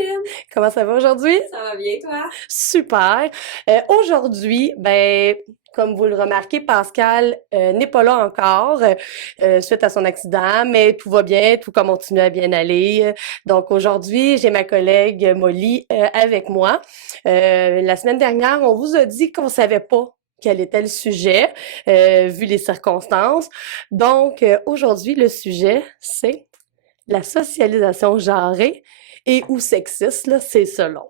Christine! Comment ça va aujourd'hui? Ça va bien, toi? Super. Aujourd'hui, comme vous le remarquez, Pascal n'est pas là encore suite à son accident, mais tout va bien, tout continue à bien aller. Donc aujourd'hui, j'ai ma collègue Molly avec moi. La semaine dernière, on vous a dit qu'on savait pas quel était le sujet, vu les circonstances. Donc aujourd'hui, le sujet, c'est la socialisation genrée et ou sexiste, là, c'est selon.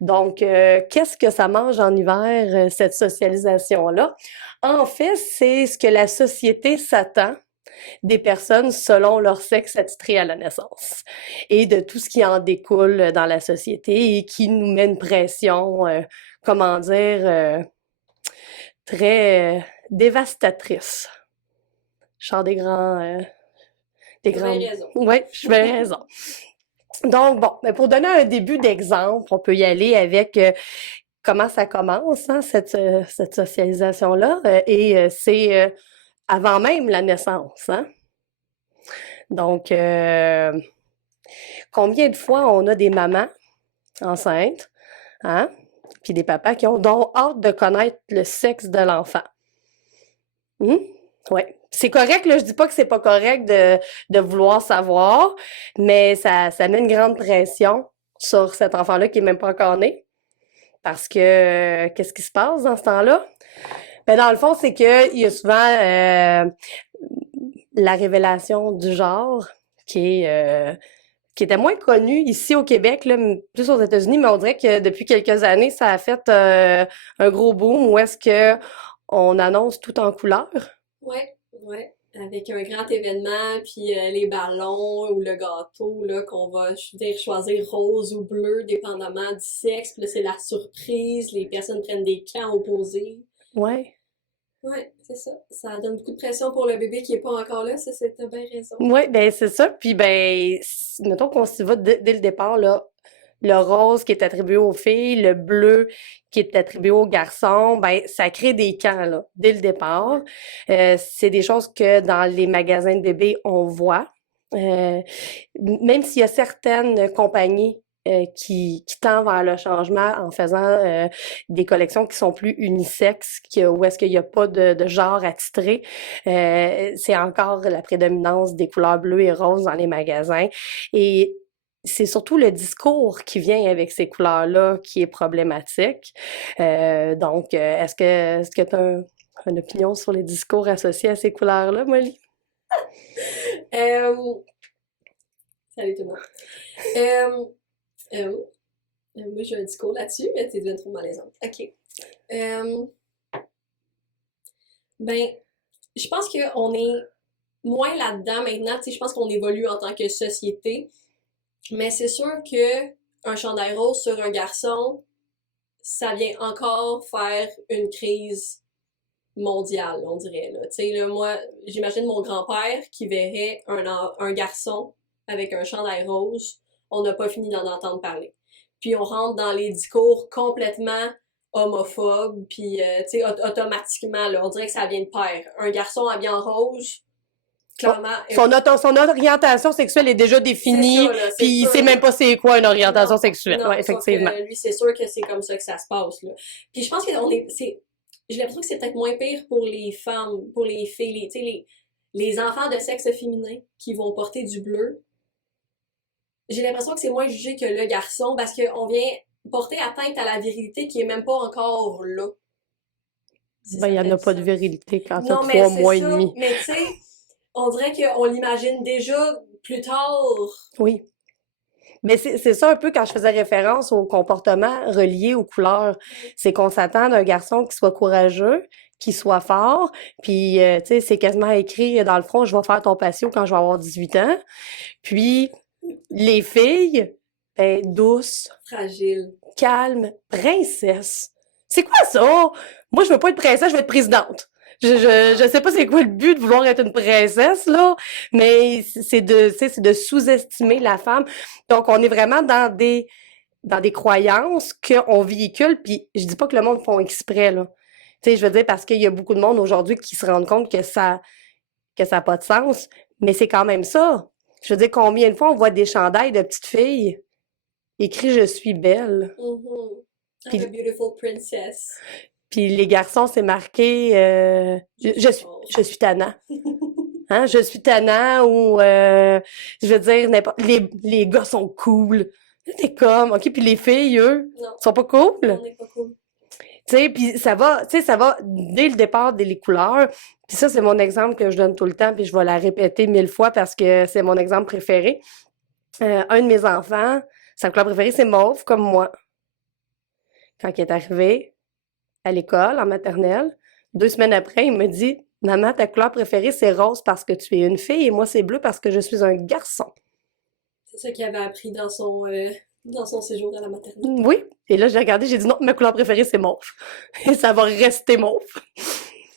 Donc, qu'est-ce que ça mange en hiver, cette socialisation-là? En fait, c'est ce que la société s'attend des personnes selon leur sexe attitré à la naissance et de tout ce qui en découle dans la société et qui nous met une pression, comment dire, très dévastatrice. Genre des T'as bien grandes... raison. Ouais, je fais raison. Donc, bon, mais pour donner un début d'exemple, on peut y aller avec comment ça commence, hein, cette socialisation-là, c'est avant même la naissance, hein. Donc, combien de fois on a des mamans enceintes, hein, puis des papas qui ont donc hâte de connaître le sexe de l'enfant. Ouais. C'est correct, là, je dis pas que c'est pas correct de vouloir savoir, mais ça met une grande pression sur cet enfant-là qui est même pas encore né. Parce que, qu'est-ce qui se passe dans ce temps-là? Ben, dans le fond, c'est que il y a souvent la révélation du genre qui est qui était moins connue ici au Québec, là, plus aux États-Unis, mais on dirait que depuis quelques années, ça a fait un gros boom où est-ce que on annonce tout en couleur. Ouais, ouais. Avec un grand événement, puis les ballons ou le gâteau, là, qu'on va, je veux dire, choisir rose ou bleu, dépendamment du sexe. Puis là, c'est la surprise. Les personnes prennent des camps opposés. Ouais. Ouais, c'est ça. Ça donne beaucoup de pression pour le bébé qui est pas encore là. Ça, t'as bien raison. Ouais, ben c'est ça. Puis ben, mettons qu'on s'y va dès le départ, là, le rose qui est attribué aux filles, le bleu qui est attribué aux garçons, ben ça crée des camps là, dès le départ. C'est des choses que dans les magasins de bébés, on voit. Même s'il y a certaines compagnies qui tendent vers le changement en faisant des collections qui sont plus unisexes, où est-ce qu'il n'y a pas de genre attitré, c'est encore la prédominance des couleurs bleues et roses dans les magasins. Et c'est surtout le discours qui vient avec ces couleurs-là qui est problématique. Donc, est-ce que tu as une opinion sur les discours associés à ces couleurs-là, Molly? Euh, Salut tout le monde. Euh, euh, Moi, j'ai un discours là-dessus, mais t'es devenu trop malaisante. OK. Euh, ben, je pense qu'on est moins là-dedans maintenant. Tu sais, je pense qu'on évolue en tant que société. Mais c'est sûr que un chandail rose sur un garçon, ça vient encore faire une crise mondiale, on dirait. Là. Tu sais, là, moi, j'imagine mon grand-père qui verrait un garçon avec un chandail rose. On n'a pas fini d'en entendre parler. Puis on rentre dans les discours complètement homophobes, puis tu sais, automatiquement, là, on dirait que ça vient de pair. Un garçon habillé en rose, clairement... Son orientation sexuelle est déjà définie, ça, là, c'est puis il sûr. sait même pas c'est quoi une orientation Non, sexuelle. non, Ouais, sauf effectivement. que lui, c'est sûr que c'est comme ça que ça se passe, là. Puis je pense que j'ai l'impression que c'est peut-être moins pire pour les femmes, pour les filles, tu sais, les enfants de sexe féminin qui vont porter du bleu. J'ai l'impression que c'est moins jugé que le garçon parce qu'on vient porter atteinte à la virilité qui est même pas encore là. Si Ben, il ça y en fait a du pas de sens. virilité quand t'as Non, mais 3 mois et ça. demi. Mais tu sais, on dirait qu'on l'imagine déjà plus tard. Oui. Mais c'est ça un peu quand je faisais référence au comportement relié aux couleurs. C'est qu'on s'attend d'un garçon qui soit courageux, qui soit fort, puis tu sais, c'est quasiment écrit dans le front, je vais faire ton patio quand je vais avoir 18 ans. Puis les filles, ben, douces, Fragile. calmes, princesses. C'est quoi ça? Moi, je veux pas être princesse, je veux être présidente. Je sais pas c'est quoi le but de vouloir être une princesse, là, mais c'est de sous-estimer la femme. Donc, on est vraiment dans des croyances qu'on véhicule, puis je dis pas que le monde font exprès, là. Tu sais, je veux dire, parce qu'il y a beaucoup de monde aujourd'hui qui se rendent compte que ça a pas de sens, mais c'est quand même ça. Je veux dire, combien de fois on voit des chandails de petites filles écrit « Je suis belle Mhm. ». I'm a Puis, beautiful princess. puis les garçons, c'est marqué je suis tannant. Hein? Je suis tannant ou je veux dire les gars sont cool. T'es comme OK, puis les filles eux Non, sont pas cool. on n'est pas cool. Tu sais, puis ça va dès le départ dès les couleurs. Puis ça c'est mon exemple que je donne tout le temps puis je vais la répéter 1000 fois parce que c'est mon exemple préféré. Un de mes enfants, sa couleur préférée c'est mauve comme moi. Quand il est arrivé à l'école en maternelle, 2 semaines après, il me dit Maman, ta couleur préférée, c'est rose parce que tu es une fille et moi, c'est bleu parce que je suis un garçon. C'est ça qu'il avait appris dans son séjour à la maternelle. Oui. Et là, j'ai regardé, j'ai dit non, ma couleur préférée, c'est mauve. Et ça va rester mauve.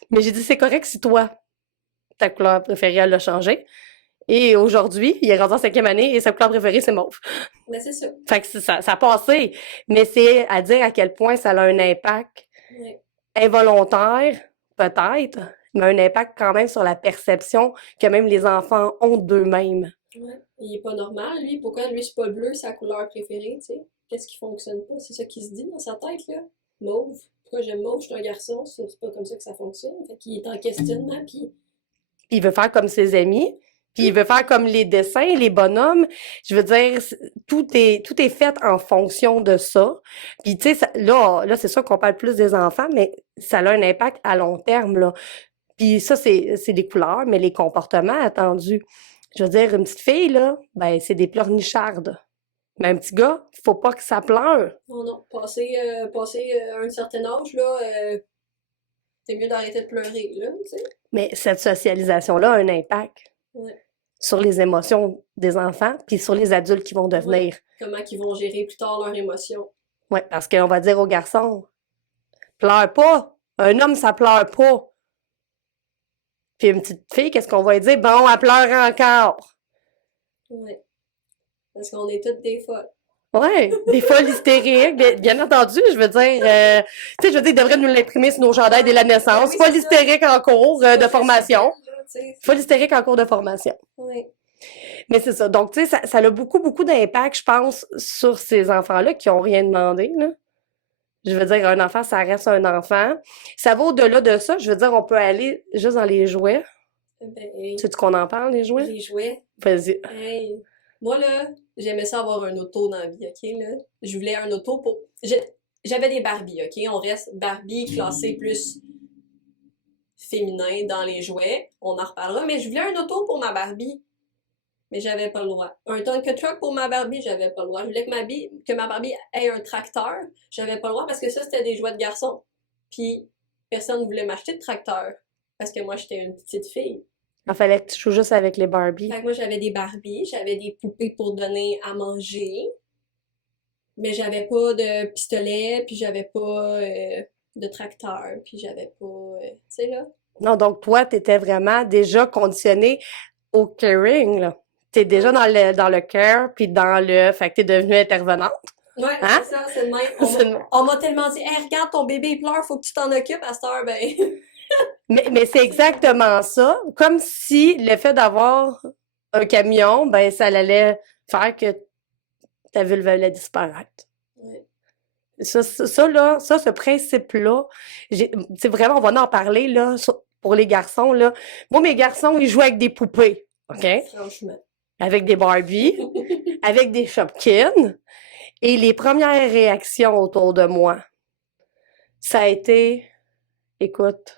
Mais j'ai dit, c'est correct si toi, ta couleur préférée, elle a changé. Et aujourd'hui, il est rendu en 5e année et sa couleur préférée, c'est mauve. Mais c'est ça. Fait que ça a passé. Mais c'est à dire à quel point ça a un impact Ouais. involontaire, peut-être, mais un impact quand même sur la perception que même les enfants ont d'eux-mêmes. Ouais. Il est pas normal, lui. Pourquoi lui, c'est pas bleu, sa couleur préférée, tu sais? Qu'est-ce qui fonctionne pas? C'est ça qui se dit dans sa tête, là. Mauve. Pourquoi j'aime mauve? Je suis un garçon. C'est pas comme ça que ça fonctionne. Fait qu'il est en questionnement, puis... Puis il veut faire comme ses amis, puis il veut faire comme les dessins, les bonhommes. Je veux dire, tout est fait en fonction de ça. Puis tu sais, là, c'est sûr qu'on parle plus des enfants, mais ça a un impact à long terme, là. Puis ça, c'est les couleurs, mais les comportements attendus. Je veux dire, une petite fille, là, ben, c'est des pleurnichardes. Mais un petit gars, faut pas que ça pleure. Oh non, passer un certain âge, là, c'est mieux d'arrêter de pleurer, là, tu sais. Mais cette socialisation-là a un impact Ouais. sur les émotions des enfants, puis sur les adultes qui vont devenir. Comment qu'ils vont gérer plus tard leurs émotions. Ouais, parce qu'on va dire aux garçons, pleure pas. Un homme, ça pleure pas. Puis une petite fille, qu'est-ce qu'on va lui dire? Bon, elle pleure encore. Ouais. Parce qu'on est toutes des folles. Ouais, des folles hystériques, bien entendu, je veux dire, tu sais, je veux dire, ils devraient nous l'imprimer sur nos chandails dès la naissance. Oui, Folle c'est ça. hystérique en cours de formation. Là, tu sais. Folle hystérique en cours de formation. Ouais. Mais c'est ça. Donc, tu sais, ça a beaucoup, beaucoup d'impact, je pense, sur ces enfants-là qui ont rien demandé, là. Je veux dire, un enfant, ça reste un enfant. Ça va au-delà de ça. Je veux dire, on peut aller juste dans les jouets. Ben, Tu sais qu'on en parle, les jouets? les jouets. Vas-y. Hey. Moi, là, j'aimais ça avoir un auto dans la vie, OK, là? Je voulais un auto pour... J'avais des Barbie, OK? On reste Barbie classé plus féminin dans les jouets. On en reparlera. Mais je voulais un auto pour ma Barbie. Mais j'avais pas le droit. Un Tonka Truck pour ma Barbie, j'avais pas le droit. Je voulais que ma Barbie ait un tracteur. J'avais pas le droit parce que ça, c'était des jouets de garçons. Puis, personne ne voulait m'acheter de tracteur. Parce que moi, j'étais une petite fille. Il fallait que tu joues juste avec les Barbies. Fait que moi, j'avais des Barbies, j'avais des poupées pour donner à manger. Mais j'avais pas de pistolet, puis j'avais pas de tracteur, puis j'avais pas... tu sais, là? Non, donc toi, t'étais vraiment déjà conditionné au caring, là. T'es déjà dans le care, puis dans le... Fait que t'es devenue intervenante. Ouais, Hein? c'est ça, c'est le même. C'est le- On m'a tellement dit, hey, regarde, ton bébé, il pleure, faut que tu t'en occupes à cette heure, ben... Mais c'est exactement ça. Comme si le fait d'avoir un camion, ben ça allait faire que ta vulve allait disparaître. Ouais. Ce principe-là, c'est vraiment, on va en parler, là, pour les garçons, là. Moi, mes garçons, ils jouent avec des poupées, OK? Franchement. Avec des Barbies, avec des Shopkins. Et les premières réactions autour de moi, ça a été, écoute,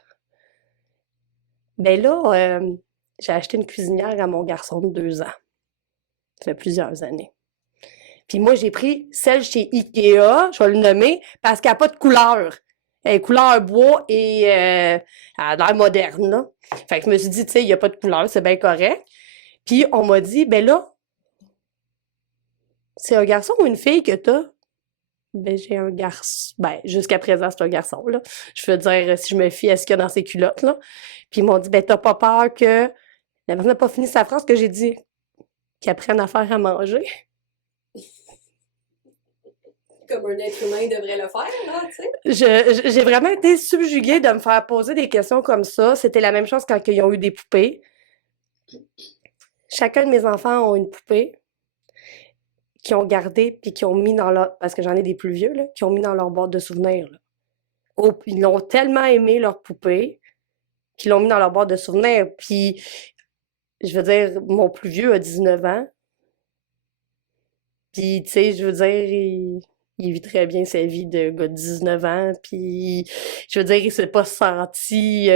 ben là, j'ai acheté une cuisinière à mon garçon de 2 ans. Ça fait plusieurs années. Puis moi, j'ai pris celle chez Ikea, je vais le nommer, parce qu'elle n'a pas de couleur. Elle est couleur bois et elle a l'air moderne, là. Fait que je me suis dit, tu sais, il n'y a pas de couleur, c'est bien correct. Puis on m'a dit, ben là, c'est un garçon ou une fille que t'as? Ben, j'ai un garçon. Ben, jusqu'à présent, c'est un garçon, là. Je veux dire, si je me fie à ce qu'il y a dans ses culottes, là. Puis ils m'ont dit, ben, t'as pas peur que... La personne n'a pas fini sa phrase que j'ai dit qu'ils apprennent à faire à manger. Comme un être humain devrait le faire, là, tu sais. J'ai vraiment été subjuguée de me faire poser des questions comme ça. C'était la même chose quand ils ont eu des poupées. Chacun de mes enfants ont une poupée qui ont gardé puis qui ont mis dans leur... Parce que j'en ai des plus vieux, là, qui ont mis dans leur boîte de souvenirs, là. Oh, ils l'ont tellement aimé, leur poupée, qu'ils l'ont mis dans leur boîte de souvenirs. Puis, je veux dire, mon plus vieux a 19 ans. Puis, tu sais, je veux dire, il vit très bien sa vie de gars de 19 ans. Puis, je veux dire, il s'est pas senti...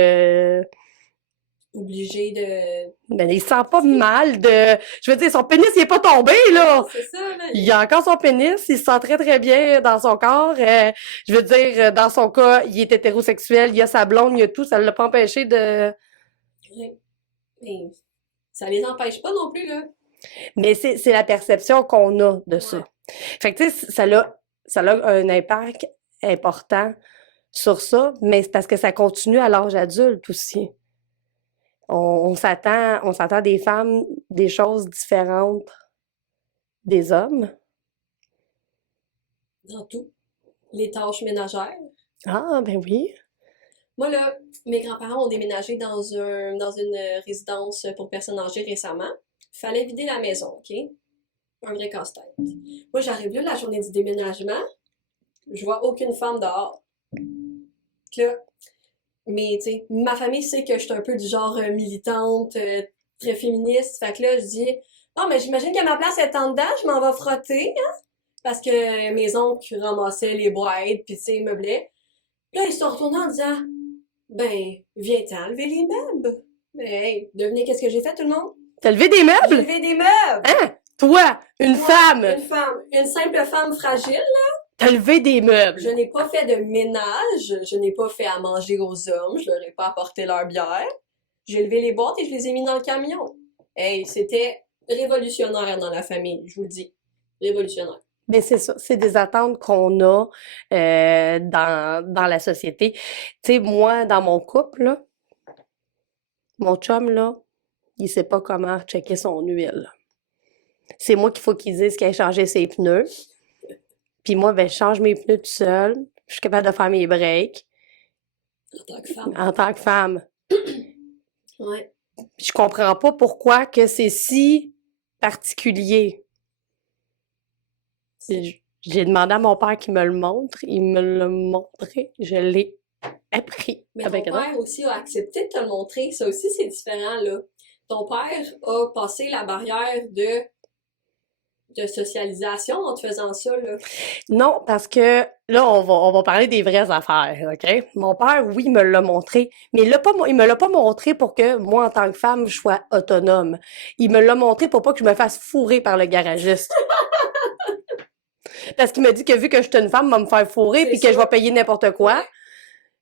Obligé de... Ben, il se sent pas mal de... Je veux dire, son pénis, il est pas tombé, là! C'est ça, là. Il a encore son pénis, il se sent très très bien dans son corps. Je veux dire, dans son cas, il est hétérosexuel, il a sa blonde, il a tout, ça l'a pas empêché de... Ouais. Mais ça les empêche pas non plus, là. Mais c'est la perception qu'on a de ça. Ouais. Fait que, tu sais, ça a un impact important sur ça, mais c'est parce que ça continue à l'âge adulte aussi. On s'attend des femmes, des choses différentes des hommes. Dans tout. Les tâches ménagères. Ah, ben oui. Moi, là, mes grands-parents ont déménagé dans une résidence pour personnes âgées récemment. Fallait vider la maison, OK? Un vrai casse-tête. Moi, j'arrive là, la journée du déménagement, je vois aucune femme dehors. Là, mais, tu sais, ma famille sait que je suis un peu du genre militante, très féministe. Fait que là, je dis, ah, mais j'imagine qu'à ma place est en dedans, je m'en vais frotter, hein? Parce que mes oncles ramassaient les boîtes, pis tu sais, ils meublaient. Là, ils se sont retournés en disant, ben, viens-t'en lever les meubles. Mais, hey, devinez qu'est-ce que j'ai fait, tout le monde? T'as levé des J'ai meubles? levé des meubles! Hein? Toi, une Moi, femme, une femme, une simple femme fragile. t'as levé des meubles. Je n'ai pas fait de ménage, je n'ai pas fait à manger aux hommes, je leur ai pas apporté leur bière. J'ai levé les boîtes et je les ai mis dans le camion. Hey, c'était révolutionnaire dans la famille, je vous le dis. Révolutionnaire. Mais c'est ça, c'est des attentes qu'on a dans la société. Tu sais, moi, dans mon couple, là, mon chum, là, il sait pas comment checker son huile. C'est moi qu'il faut qu'il dise qu'il a changé ses pneus. Puis moi, ben, je change mes pneus tout seul. Je suis capable de faire mes breaks En tant que femme. en tant que femme. Ouais. Je comprends pas pourquoi que c'est si particulier. J'ai demandé à mon père qu'il me le montre. Il me l'a montré. Je l'ai appris. Mais avec ton un père aussi a accepté de te le montrer. Ça aussi, c'est différent, là. Ton père a passé la barrière de socialisation en te faisant ça, là. Non, parce que là, on va parler des vraies affaires, OK? Mon père, oui, il me l'a montré, mais il me l'a pas montré pour que moi, en tant que femme, je sois autonome. Il me l'a montré pour pas que je me fasse fourrer par le garagiste. Parce qu'il m'a dit que vu que je suis une femme, il va me faire fourrer C'est puis que je ça. vais payer n'importe quoi. Ouais.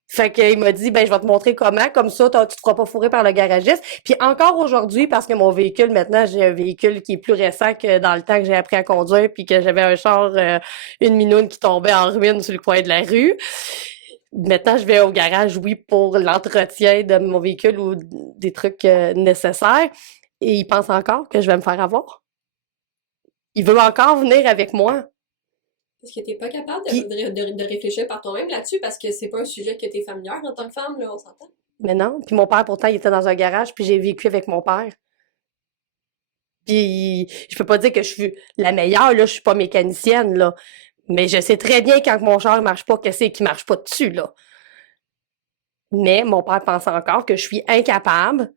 Fait qu'il m'a dit, ben, je vais te montrer comment, comme ça, tu te feras pas fourrer par le garagiste. Puis encore aujourd'hui, parce que mon véhicule, maintenant, j'ai un véhicule qui est plus récent que dans le temps que j'ai appris à conduire, puis que j'avais un char, une minoune qui tombait en ruine sur le coin de la rue. Maintenant, je vais au garage, oui, pour l'entretien de mon véhicule ou des trucs nécessaires. Et il pense encore que je vais me faire avoir. Il veut encore venir avec moi. Est-ce que t'es pas capable Puis- de réfléchir par toi-même là-dessus parce que c'est pas un sujet que t'es familière en tant que femme, là, on s'entend? Mais non. Puis mon père, pourtant, il était dans un garage, puis j'ai vécu avec mon père. Puis je peux pas dire que je suis la meilleure, là, je suis pas mécanicienne, là. Mais je sais très bien quand mon char marche pas, que c'est qui marche pas dessus, là. Mais mon père pense encore que je suis incapable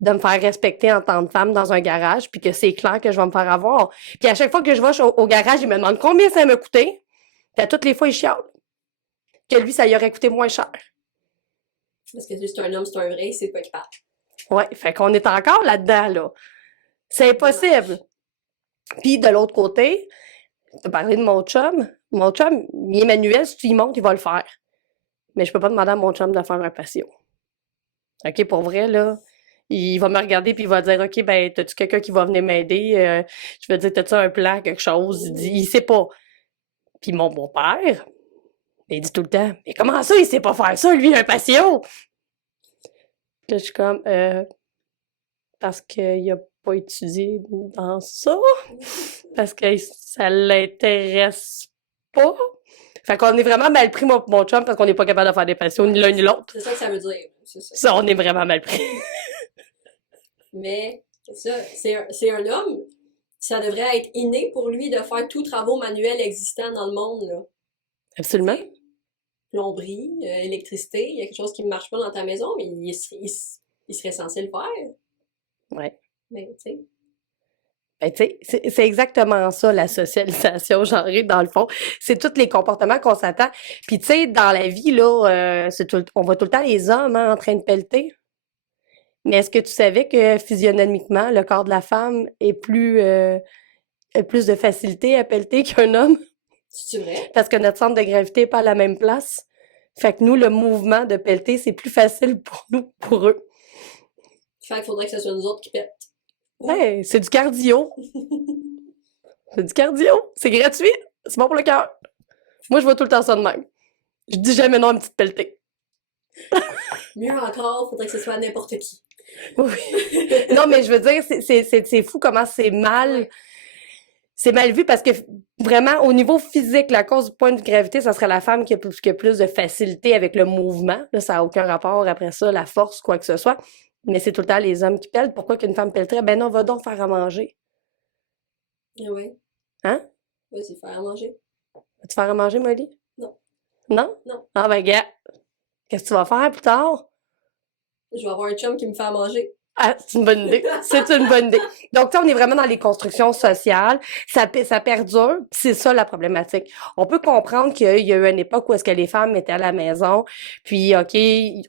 de me faire respecter en tant que femme dans un garage, puis que c'est clair que je vais me faire avoir. Puis à chaque fois que je vais au garage, il me demande combien ça m'a coûté. Puis à toutes les fois, il chiale. Que lui, ça lui aurait coûté moins cher. Parce que c'est un homme, c'est un vrai, c'est pas qui parle. Ouais, fait qu'on est encore là-dedans, là. C'est impossible. Puis de l'autre côté, tu parler de mon chum. Mon chum, il est manuel, si tu y montes, il va le faire. Mais je peux pas demander à mon chum de faire un patio. OK, pour vrai, là, il va me regarder puis il va dire, OK, ben, t'as-tu quelqu'un qui va venir m'aider? Je vais dire, t'as-tu un plan, quelque chose? Il sait pas. Puis mon beau-père, il dit tout le temps, mais comment ça, il sait pas faire ça, lui, un patio? Là, je suis comme, parce qu'il a pas étudié dans ça, parce que ça l'intéresse pas. Fait qu'on est vraiment mal pris, mon chum, parce qu'on n'est pas capable de faire des patios, ni l'un ni l'autre. C'est ça que ça veut dire. C'est ça. Ça, on est vraiment mal pris. Mais, c'est ça, c'est un homme ça devrait être inné pour lui de faire tous travaux manuels existants dans le monde, là. Absolument. Tu sais, plomberie, électricité, il y a quelque chose qui ne marche pas dans ta maison, mais il serait censé le faire. Ouais. Mais, tu sais, Ben, tu sais, c'est exactement ça, la socialisation genrée, dans le fond. C'est tous les comportements qu'on s'attend. Puis, tu sais, dans la vie, là, on voit tout le temps les hommes hein, en train de pelleter. Mais est-ce que tu savais que physionomiquement, le corps de la femme a plus de facilité à pelleter qu'un homme? c'est vrai? Parce que notre centre de gravité n'est pas à la même place. Fait que nous, le mouvement de pelleter, c'est plus facile pour nous que pour eux. Fait qu'il faudrait que ce soit nous autres qui pètent. Ouais, c'est du cardio. C'est du cardio. C'est gratuit. C'est bon pour le cœur. Moi, je vois tout le temps ça de même. Je dis jamais non à une petite pelletée. Mieux encore, faudrait que ce soit n'importe qui. Oui. Non, mais je veux dire, c'est fou comment Ouais. c'est mal vu parce que vraiment, au niveau physique, la cause du point de gravité, ça serait la femme qui a plus de facilité avec le mouvement. Là, ça n'a aucun rapport après ça, la force, quoi que ce soit. Mais c'est tout le temps les hommes qui pèlent. Pourquoi qu'une femme pèlerait? Ben non, va donc faire à manger. Ah ouais. Hein? Vas-y, faire à manger. Vas-tu faire à manger, Molly? Non. Non? Non. Ah ben, gars, qu'est-ce que tu vas faire plus tard? Je vais avoir un chum qui me fait à manger. Ah, c'est une bonne idée. C'est une bonne idée. Donc, tu sais, on est vraiment dans les constructions sociales. Ça perdure. Puis c'est ça la problématique. On peut comprendre qu'il y a eu une époque où est-ce que les femmes étaient à la maison. Puis, OK,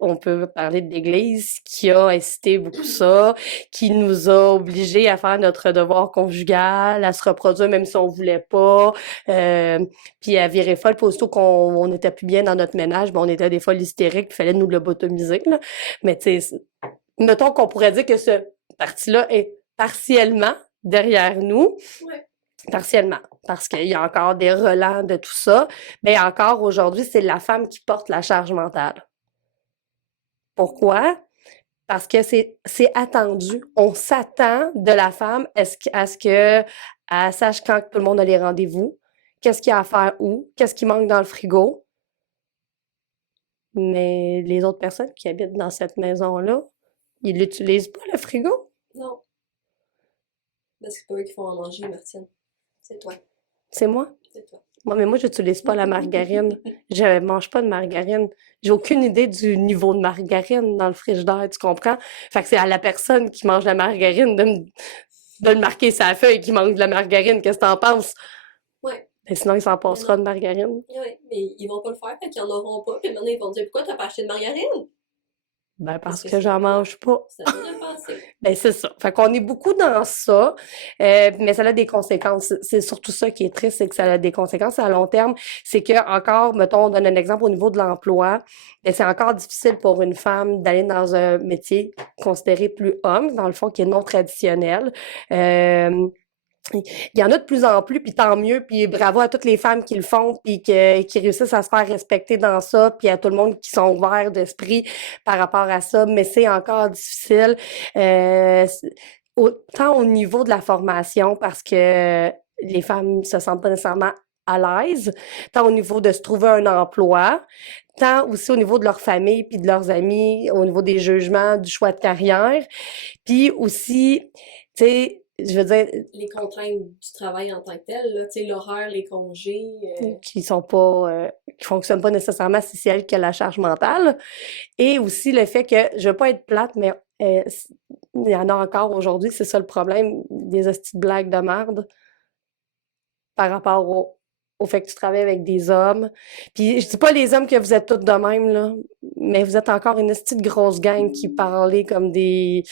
on peut parler de l'Église qui a incité beaucoup ça, qui nous a obligés à faire notre devoir conjugal, à se reproduire même si on voulait pas. Euh, puis à virer folle. Puis aussitôt qu'on était plus bien dans notre ménage, ben on était des fois hystériques. Puis il fallait nous lobotomiser, là. Mais tu sais, mettons qu'on pourrait dire que ce parti-là est partiellement derrière nous, Ouais. partiellement, parce qu'il y a encore des relents de tout ça, mais encore aujourd'hui, c'est la femme qui porte la charge mentale. Pourquoi? Parce que c'est attendu. On s'attend de la femme à ce que elle sache quand tout le monde a les rendez-vous, qu'est-ce qu'il y a à faire où, qu'est-ce qui manque dans le frigo. Mais les autres personnes qui habitent dans cette maison-là, ils l'utilisent pas, le frigo. Non. Parce que c'est pas eux qui font à manger, Martine. C'est toi. C'est moi. C'est toi. Moi, mais moi, j'utilise pas la margarine. Je mange pas de margarine. J'ai aucune idée du niveau de margarine dans le frigidaire, tu comprends? Fait que c'est à la personne qui mange la margarine de le marquer sa feuille qui mange de la margarine. Qu'est-ce que t'en penses? Ouais. Mais sinon, il s'en Mais passera non. de margarine. Ouais. Mais ils vont pas le faire, fait qu'ils en auront pas. Puis maintenant, ils vont dire pourquoi t'as pas acheté de margarine? Ben, Parce parce que que c'est à j'en toi. mange pas. C'est à toi de le penser. Ben, c'est ça. Fait qu'on est beaucoup dans ça, mais ça a des conséquences. C'est surtout ça qui est triste, c'est que ça a des conséquences à long terme. C'est que, encore, mettons, on donne un exemple au niveau de l'emploi, ben, c'est encore difficile pour une femme d'aller dans un métier considéré plus homme, dans le fond, qui est non traditionnel. Euh, il y en a de plus en plus, puis tant mieux, puis bravo à toutes les femmes qui le font, puis qui réussissent à se faire respecter dans ça, puis à tout le monde qui sont ouverts d'esprit par rapport à ça, mais c'est encore difficile, autant au niveau de la formation, parce que les femmes se sentent pas nécessairement à l'aise, tant au niveau de se trouver un emploi, tant aussi au niveau de leur famille, puis de leurs amis, au niveau des jugements, du choix de carrière, puis aussi, tu sais, je veux dire, Les contraintes du travail en tant que tel, là, tu sais, l'horaire, les congés. qui sont pas qui fonctionnent pas nécessairement si c'est elle qui a la charge mentale et aussi le fait que je veux pas être plate mais il y en a encore aujourd'hui, c'est ça le problème, des hosties de blagues de merde par rapport au fait que tu travailles avec des hommes. Puis je dis pas les hommes que vous êtes tous de même là, mais vous êtes encore une hostie de grosse gang qui parlez comme des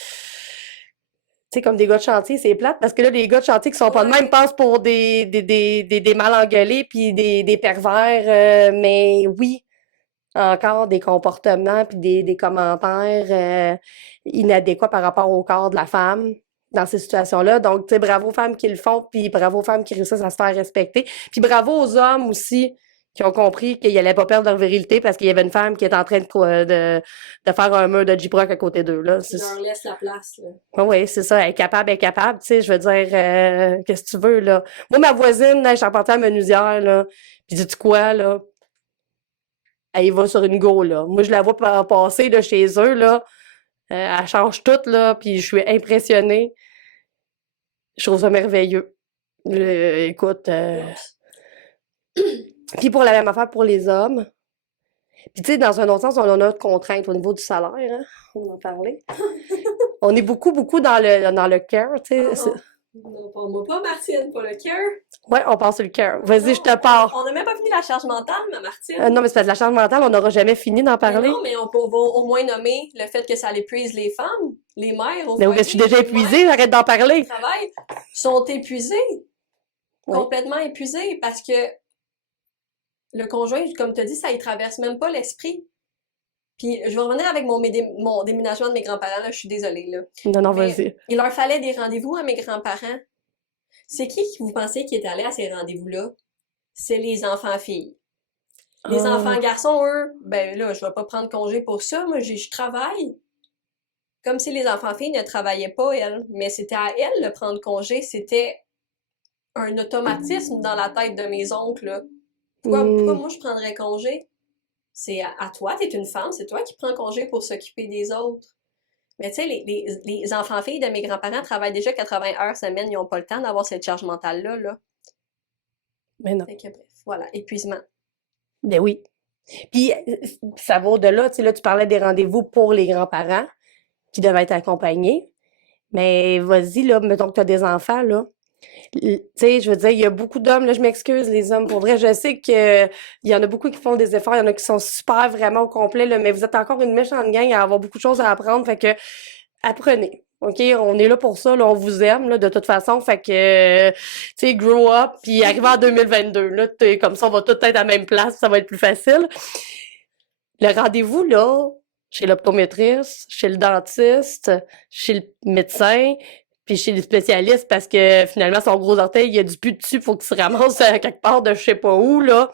tu sais, comme des gars de chantier, c'est plate, parce que là, les gars de chantier qui sont pas de même Ouais. passent pour des mal engueulés puis des pervers, mais oui, encore des comportements puis des commentaires inadéquats par rapport au corps de la femme dans ces situations-là. Donc, tu sais, bravo aux femmes qui le font, puis bravo aux femmes qui réussissent à se faire respecter. Puis bravo aux hommes aussi qui ont compris qu'ils allaient pas perdre leur virilité parce qu'il y avait une femme qui est en train de faire un mur de J-Brock à côté d'eux, là. Ils leur laissent la place, là. Oui, c'est ça, elle est capable, tu sais, je veux dire, qu'est-ce que tu veux, là. Moi, ma voisine, là, je suis repartie à la menuisière, là, puis dis-tu quoi, là? Elle y va sur une go, là. Moi, je la vois passer, là, chez eux, là, elle change tout, là, puis je suis impressionnée. Je trouve ça merveilleux. Écoute, puis pour la même affaire pour les hommes. Puis tu sais, dans un autre sens, on a notre contrainte au niveau du salaire, hein? On en parlait. On est beaucoup, beaucoup dans le care, tu sais. Non, pas moi pas, Martine, pas le cœur. Ouais, on passe sur le care. Vas-y, Non, je te pars. on n'a même pas fini la charge mentale, ma Martine. Non, mais c'est parce que la charge mentale, on n'aura jamais fini d'en Mais parler. non, mais on peut au moins nommer le fait que ça épuise les femmes, les mères au Mais oui, foyer, je suis déjà les épuisée, mères j'arrête d'en parler. qui travaillent, sont épuisées, Oui. complètement épuisées, parce que le conjoint, comme tu as dit, ça y traverse même pas l'esprit. Puis je vais revenir avec mon déménagement de mes grands-parents, là, je suis désolée, là. Non, Mais vas-y. il leur fallait des rendez-vous à mes grands-parents. C'est qui vous pensez qui est allé à ces rendez-vous-là? C'est les enfants-filles. Les enfants garçons, eux, ben là, je vais pas prendre congé pour ça, moi, je travaille. Comme si les enfants-filles ne travaillaient pas, elles. Mais c'était à elles de prendre congé, c'était un automatisme dans la tête de mes oncles, là. Pourquoi moi je prendrais congé? C'est à toi, t'es une femme, c'est toi qui prends congé pour s'occuper des autres. Mais tu sais, les enfants-filles de mes grands-parents travaillent déjà 80 heures semaine, ils n'ont pas le temps d'avoir cette charge mentale-là, là. Mais non. Fait que bref, voilà, épuisement. Ben oui. Puis, ça va au-delà, tu sais, là, tu parlais des rendez-vous pour les grands-parents qui devaient être accompagnés. Mais vas-y, là, mettons que tu as des enfants, là. Tu sais, je veux dire, il y a beaucoup d'hommes, là, je m'excuse, les hommes, pour vrai, je sais que il y en a beaucoup qui font des efforts, il y en a qui sont super vraiment au complet, là, mais vous êtes encore une méchante gang à avoir beaucoup de choses à apprendre, fait que apprenez. OK, on est là pour ça, là, on vous aime, là, de toute façon, fait que, tu sais, grow up, puis arrive en 2022, là, comme ça, on va tous être à la même place, ça va être plus facile. Le rendez-vous, là, chez l'optométriste, chez le dentiste, chez le médecin, puis chez le spécialiste, parce que finalement, son gros orteil, il y a du pus dessus, faut qu'il se ramasse quelque part de je sais pas où, là.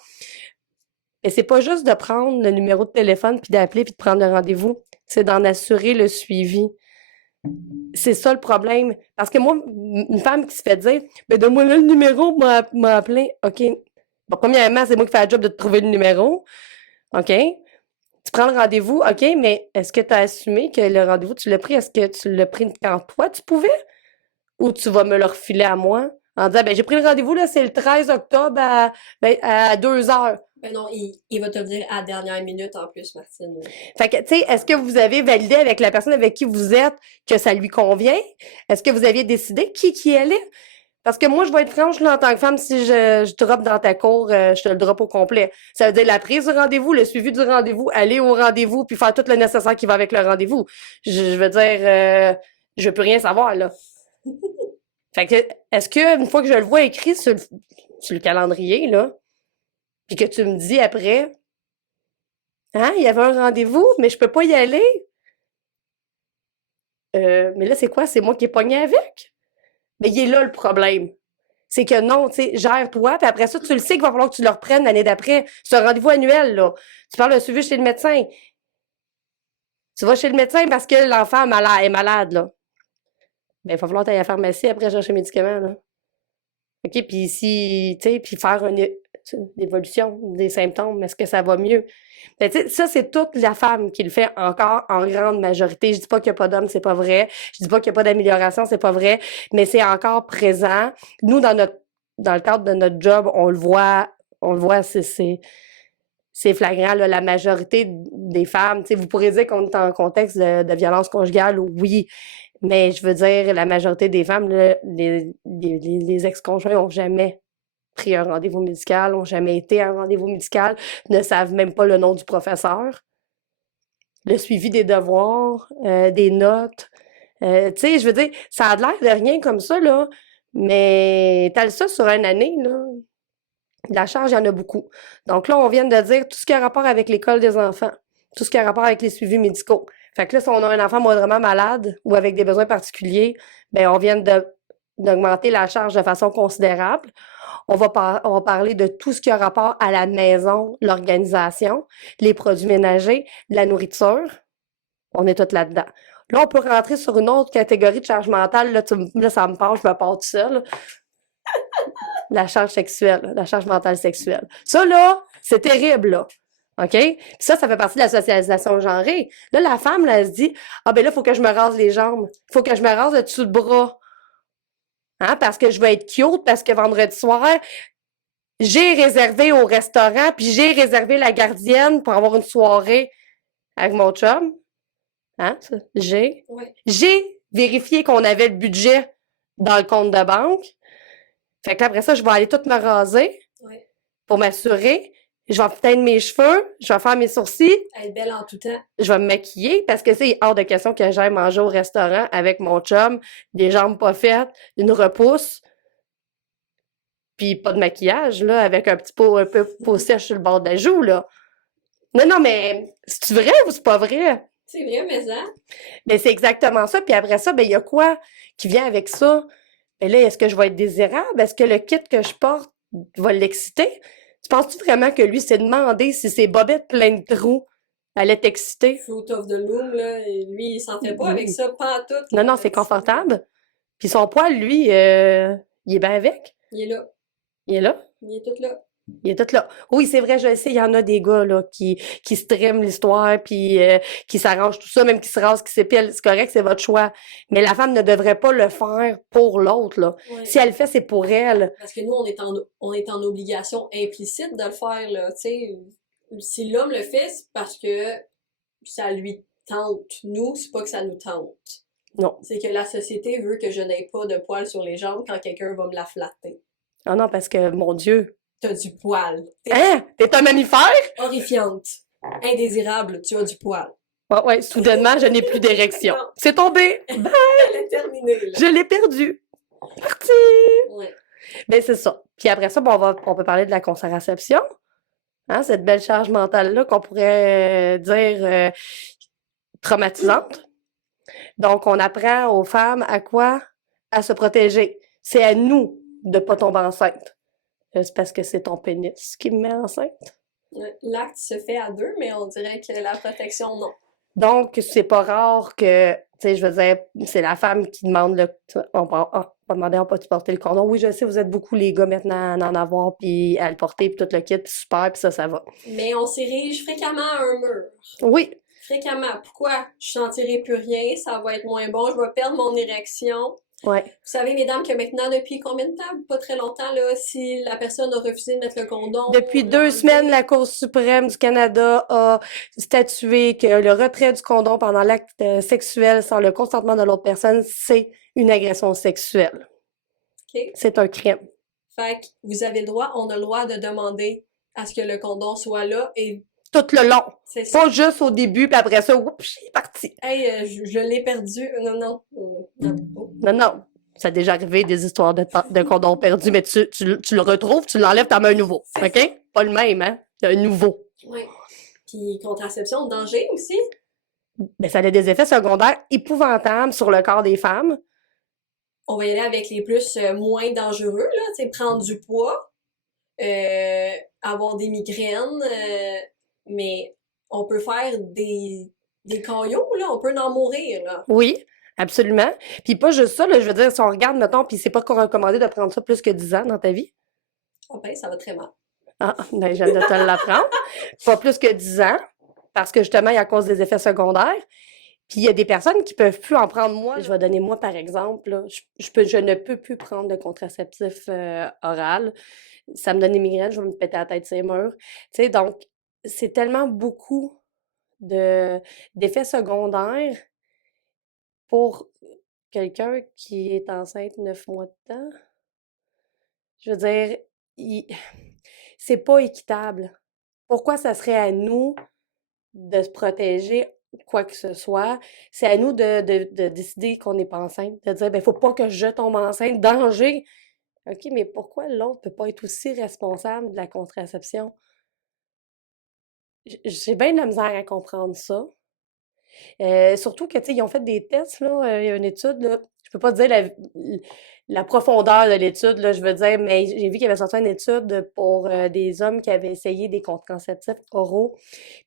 Et c'est pas juste de prendre le numéro de téléphone, puis d'appeler, puis de prendre le rendez-vous. C'est d'en assurer le suivi. C'est ça le problème. Parce que moi, une femme qui se fait dire, ben donne-moi là le numéro, m'a appelé. OK. Bon, premièrement, c'est moi qui fais le job de te trouver le numéro. OK. Tu prends le rendez-vous, OK, mais est-ce que tu as assumé que le rendez-vous, tu l'as pris? Est-ce que tu l'as pris quand toi, tu pouvais? Ou tu vas me le refiler à moi en disant, ben j'ai pris le rendez-vous, là, c'est le 13 octobre à 2 heures. Ben non, il va te le dire à la dernière minute en plus, Martine. Fait que, tu sais, est-ce que vous avez validé avec la personne avec qui vous êtes que ça lui convient? Est-ce que vous aviez décidé qui elle est? Parce que moi, je vais être franche, là, en tant que femme, si je drop dans ta cour, je te le drop au complet. Ça veut dire la prise du rendez-vous, le suivi du rendez-vous, aller au rendez-vous, puis faire tout le nécessaire qui va avec le rendez-vous. Je veux dire, je peux rien savoir, là. Fait que, est-ce que, une fois que je le vois écrit sur le calendrier, là, puis que tu me dis après, hein, il y avait un rendez-vous, mais je peux pas y aller. Mais là, c'est quoi? C'est moi qui ai pogné avec? Mais il est là le problème. C'est que non, tu sais, gère-toi, puis après ça, tu le sais qu'il va falloir que tu le reprennes l'année d'après. C'est un rendez-vous annuel, là. Tu parles de suivi chez le médecin. Tu vas chez le médecin parce que l'enfant est malade, là. Ben, il va falloir aller à la pharmacie après chercher les médicaments, là. OK, puis si, tu sais, puis faire une évolution des symptômes, est-ce que ça va mieux? Ben, tu sais, ça, c'est toute la femme qui le fait encore en grande majorité. Je dis pas qu'il y a pas d'hommes, c'est pas vrai. Je dis pas qu'il y a pas d'amélioration, c'est pas vrai. Mais c'est encore présent. Nous, dans le cadre de notre job, on le voit, c'est flagrant, là, la majorité des femmes. Tu sais, vous pourrez dire qu'on est en contexte de violence conjugale, oui. Mais je veux dire, la majorité des femmes, là, les ex-conjoints ont jamais pris un rendez-vous médical, ont jamais été à un rendez-vous médical, ne savent même pas le nom du professeur. Le suivi des devoirs, des notes. Tu sais, je veux dire, ça a l'air de rien comme ça, là, mais t'as ça sur une année, là. De la charge, il y en a beaucoup. Donc là, on vient de dire tout ce qui a rapport avec l'école des enfants, tout ce qui a rapport avec les suivis médicaux. Fait que là, si on a un enfant moindrement malade ou avec des besoins particuliers, ben on vient d'augmenter la charge de façon considérable. On va parler de tout ce qui a rapport à la maison, l'organisation, les produits ménagers, la nourriture. On est tous là-dedans. Là, on peut rentrer sur une autre catégorie de charge mentale. Là, ça me parle, je me parle tout seul. La charge sexuelle, la charge mentale sexuelle. Ça, là, c'est terrible, là. OK? Puis ça fait partie de la socialisation genrée. Là, la femme, là, elle se dit, ah, ben là, il faut que je me rase les jambes. Il faut que je me rase le dessous de bras. Hein, parce que je veux être cute, parce que vendredi soir, j'ai réservé au restaurant, puis j'ai réservé la gardienne pour avoir une soirée avec mon chum. Hein, ça? Ouais. J'ai vérifié qu'on avait le budget dans le compte de banque. Fait que là, après ça, je vais aller tout me raser Ouais. pour m'assurer. Je vais teindre mes cheveux, je vais faire mes sourcils, Elle est belle en tout temps. je vais me maquiller parce que c'est hors de question que j'aille manger au restaurant avec mon chum, des jambes pas faites, une repousse, puis pas de maquillage, là, avec un peu peau sèche sur le bord de la joue, là. Non, non, mais c'est vrai ou c'est pas vrai? C'est vrai, mais ça. Mais c'est exactement ça. Puis après ça, ben il y a quoi qui vient avec ça? Ben là, est-ce que je vais être désirable? Est-ce que le kit que je porte va l'exciter? Tu penses-tu vraiment que lui s'est demandé si ses bobettes pleines de trous allaient t'exciter? Fruit of the Loom, là, et lui, il s'en fait pas avec ça, pas à tout. Non, Là. non, c'est confortable. Puis son poil, lui, il est bien avec. Il est là. Il est là. Il est tout là. Il est tout là. Oui, c'est vrai, je le sais, il y en a des gars là qui streament l'histoire puis qui s'arrangent tout ça, même qui se rasent, qui s'épilent, c'est correct, c'est votre choix. Mais la femme ne devrait pas le faire pour l'autre là. Ouais. Si elle le fait, c'est pour elle. Parce que nous, on est en obligation implicite de le faire, là. Tu sais, si l'homme le fait, c'est parce que ça lui tente. Nous, c'est pas que ça nous tente. Non. C'est que la société veut que je n'aie pas de poils sur les jambes quand quelqu'un va me la flatter. Ah non, parce que mon Dieu. T'as du poil. T'es Hein? T'es un mammifère? horrifiante. Indésirable, tu as du poil. Ouais, ouais, soudainement, je n'ai plus d'érection. Non. C'est tombé. Elle est terminée, là. Je l'ai perdu. Parti. Ouais. Ben c'est ça. Puis après ça, bon, on peut parler de la contraception. Hein, cette belle charge mentale-là qu'on pourrait dire traumatisante. Donc, on apprend aux femmes à quoi? À se protéger. C'est à nous de pas tomber enceinte. C'est parce que c'est ton pénis qui me met enceinte. L'acte se fait à deux, mais on dirait que la protection, non. Donc, c'est pas rare que, tu sais, je veux dire, c'est la femme qui demande le. On va demander, on peut-tu porter le condom? Oui, je sais, vous êtes beaucoup les gars maintenant à en avoir, puis à le porter, puis tout le kit, puis super, puis ça va. Mais on s'érige fréquemment à un mur. Oui. Fréquemment. Pourquoi? Je sentirai plus rien, ça va être moins bon, je vais perdre mon érection. Ouais. Vous savez, mesdames, que maintenant, depuis combien de temps? Pas très longtemps, là, si la personne a refusé de mettre le condom. Depuis 2 semaines, la Cour suprême du Canada a statué que le retrait du condom pendant l'acte sexuel sans le consentement de l'autre personne, c'est une agression sexuelle. OK. C'est un crime. Fait que vous avez le droit, on a le droit de demander à ce que le condom soit là et Tout le long. c'est ça. Pas juste au début, puis après ça, oups, il est parti. Hey, je l'ai perdu. Non, non. Non. Oh. Non, non. Ça a déjà arrivé des histoires de condoms perdus, mais tu le retrouves, tu l'enlèves, t'en mets un nouveau. OK? Pas le même, hein? Un nouveau. Oui. Puis contraception, danger aussi. Ben, ça a des effets secondaires épouvantables sur le corps des femmes. On va y aller avec les plus moins dangereux, là. Tu sais, prendre du poids, avoir des migraines, mais on peut faire des caillots, là. On peut en mourir, là. Oui, absolument. Puis pas juste ça, là, je veux dire, si on regarde, mettons, puis c'est pas recommandé de prendre ça plus que 10 ans dans ta vie. Oh ben, ça va très mal. Ah, ben, je viens de te l'apprendre. Pas plus que 10 ans, parce que justement, il y a à cause des effets secondaires. Puis il y a des personnes qui peuvent plus en prendre. Moi, je vais donner moi par exemple, là, je ne peux plus prendre de contraceptif oral. Ça me donne des migraines, je vais me péter la tête sur les murs. Tu sais, donc, c'est tellement beaucoup d'effets secondaires pour quelqu'un qui est enceinte 9 mois de temps. Je veux dire, c'est pas équitable. Pourquoi ça serait à nous de se protéger quoi que ce soit? C'est à nous de décider qu'on n'est pas enceinte, de dire, ben, faut pas que je tombe enceinte, danger. OK, mais pourquoi l'autre peut pas être aussi responsable de la contraception? J'ai bien de la misère à comprendre ça. Surtout que, tu sais, ils ont fait des tests, là, il y a une étude, là, je peux pas dire la profondeur de l'étude, là, je veux dire, mais j'ai vu qu'il y avait sorti une étude pour des hommes qui avaient essayé des contraceptifs oraux,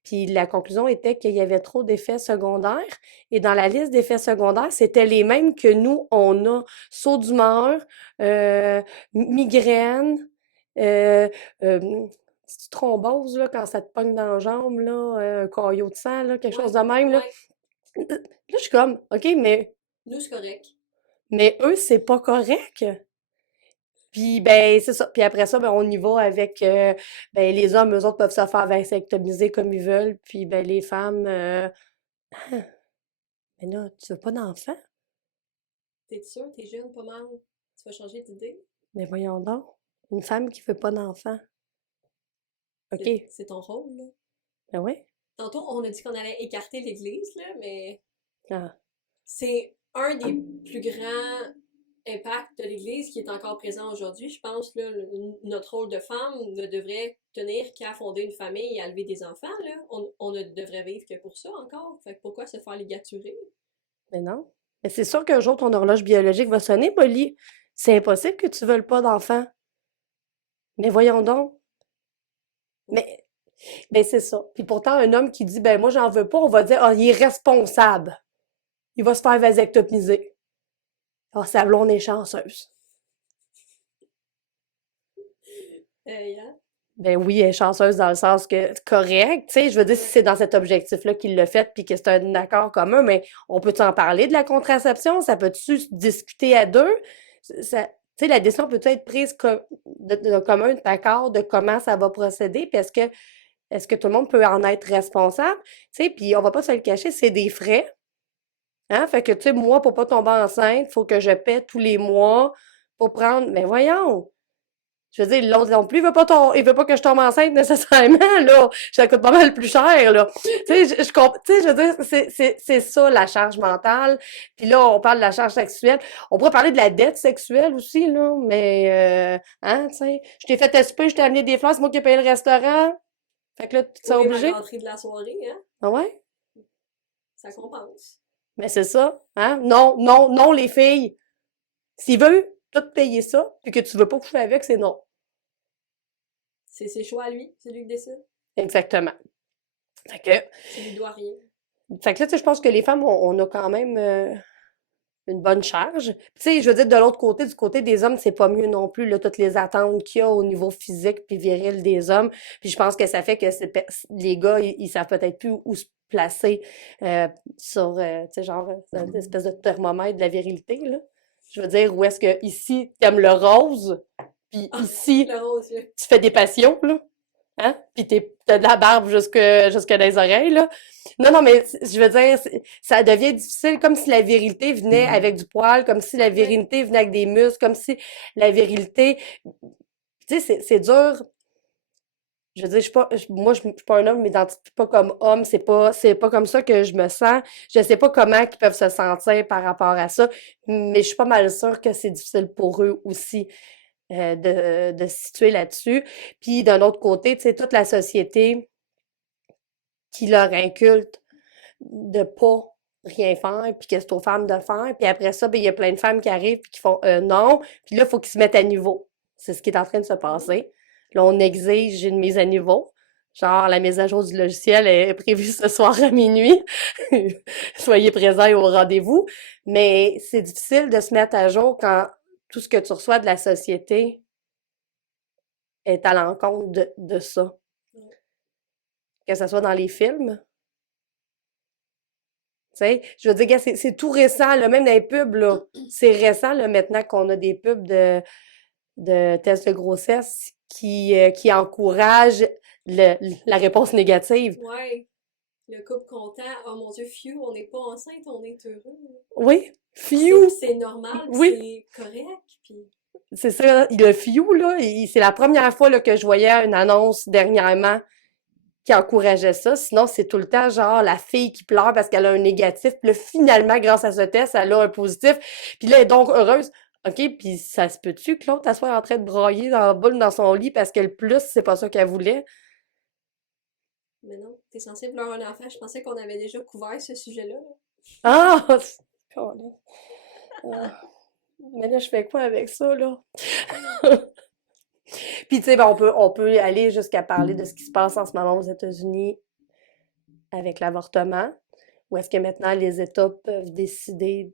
puis la conclusion était qu'il y avait trop d'effets secondaires, et dans la liste d'effets secondaires, c'était les mêmes que nous, on a: saut d'humeur, migraine, euh, c'est thrombose, là, quand ça te pogne dans la jambe, là, un caillot de sang, là, quelque chose de même, là. Ouais. Là, je suis comme, OK, mais Nous, c'est correct. Mais eux, c'est pas correct. Puis ben c'est ça. Puis après ça, ben on y va avec ben les hommes, eux autres peuvent se faire vasectomiser comme ils veulent. Puis ben les femmes, ah, mais là, tu veux pas d'enfant? T'es sûr? T'es jeune, pas mal. Tu vas changer d'idée? Mais voyons donc, une femme qui veut pas d'enfant. OK, C'est ton rôle, là. ben ouais. Tantôt, on a dit qu'on allait écarter l'Église, là, mais Ah, c'est un des plus grands impacts de l'Église qui est encore présent aujourd'hui. Je pense que notre rôle de femme ne devrait tenir qu'à fonder une famille et à élever des enfants. Là. On ne devrait vivre que pour ça encore. Fait que pourquoi se faire ligaturer? mais non. Mais c'est sûr qu'un jour, ton horloge biologique va sonner, Molly. C'est impossible que tu veuilles pas d'enfant. Mais voyons donc. Mais, ben c'est ça. Puis pourtant, un homme qui dit, ben moi, j'en veux pas, on va dire, ah, il est responsable. Il va se faire vasectomiser. Ah, sa blonde est chanceuse. Hein? Ben oui, elle est chanceuse dans le sens que correct, tu sais, je veux dire, si c'est dans cet objectif-là qu'il l'a fait puis que c'est un accord commun, mais on peut-tu en parler de la contraception? Ça peut-tu se discuter à deux? Ça, tu sais, la décision peut être prise de commun accord de comment ça va procéder, puis est-ce que tout le monde peut en être responsable? Tu sais, puis on va pas se le cacher, c'est des frais, hein? Fait que, tu sais, moi, pour pas tomber enceinte, faut que je paie tous les mois pour prendre, mais voyons! Je veux dire, l'autre non plus, il veut pas que je tombe enceinte nécessairement, là. Ça coûte pas mal plus cher, là. Tu sais, tu sais, je veux dire, c'est ça, la charge mentale. Puis là, on parle de la charge sexuelle. On pourrait parler de la dette sexuelle aussi, là. Mais, hein, tu sais, je t'ai fait esprit, je t'ai amené des fleurs, c'est moi qui ai payé le restaurant. Fait que là, tu te sens Oui, ma obligé. gâterie de la soirée, hein? Ah ouais? Ça compense. Mais c'est ça, hein? Non, non, non, les filles. S'il veut tout payer ça, puis que tu veux pas coucher avec, c'est non. C'est ses choix à lui, c'est lui qui décide. Exactement. Fait que, Tu lui dois rien. fait que là, tu sais, je pense que les femmes, on a quand même une bonne charge. Tu sais, je veux dire, de l'autre côté, du côté des hommes, c'est pas mieux non plus, là, toutes les attentes qu'il y a au niveau physique puis viril des hommes. Puis je pense que ça fait que les gars, ils savent peut-être plus où se placer sur, tu sais, genre, une espèce de thermomètre de la virilité, là. Je veux dire, où est-ce que ici, t'aimes le rose, puis Ah, ici, le rose, là. tu fais des passions, là. Hein? Puis t'as de la barbe jusque dans les oreilles, là. Non, non, mais je veux dire, ça devient difficile, comme si la virilité venait avec du poil, comme si la Ouais. virilité venait avec des muscles, comme si la virilité... Tu sais, c'est dur. Je veux dire, moi, je suis pas un homme, je m'identifie pas comme homme, c'est pas comme ça que je me sens. Je sais pas comment ils peuvent se sentir par rapport à ça, mais je suis pas mal sûre que c'est difficile pour eux aussi de se situer là-dessus. Puis d'un autre côté, tu sais, toute la société qui leur inculte de pas rien faire, puis que c'est aux femmes de faire. Puis après ça, ben, il y a plein de femmes qui arrivent puis qui font non. Puis là, il faut qu'ils se mettent à niveau. C'est ce qui est en train de se Mhm. passer. Là, on exige une mise à niveau. Genre, la mise à jour du logiciel est prévue ce soir à minuit. Soyez présents au rendez-vous. Mais c'est difficile de se mettre à jour quand tout ce que tu reçois de la société est à l'encontre de ça. Ouais. Que ce soit dans les films, tu sais, je veux dire, gars, c'est tout récent, là, même dans les pubs, là. C'est récent, là, maintenant qu'on a des pubs de tests de grossesse qui encouragent la réponse négative. Ouais. Le couple content. Oh mon Dieu, phew, on n'est pas enceinte, on est heureux. Oui, Puis fiou, c'est normal, puis oui, c'est correct. Puis c'est ça. Le fiou, là, c'est la première fois là, que je voyais une annonce dernièrement qui encourageait ça. Sinon, c'est tout le temps genre la fille qui pleure parce qu'elle a un négatif. Puis là, finalement, grâce à ce test, elle a un positif. Puis là, elle est donc heureuse. OK, puis ça se peut-tu que l'autre, elle soit en train de brailler dans la boule dans son lit parce que le plus, c'est pas ça qu'elle voulait? mais non, t'es censé vouloir un enfant. Je pensais qu'on avait déjà couvert ce sujet-là. Là. Ah! Colin. Ah. Mais là, je fais quoi avec ça, là? Puis, tu sais, ben, on peut aller jusqu'à parler de ce qui se passe en ce moment aux États-Unis avec l'avortement. Ou est-ce que maintenant les États peuvent décider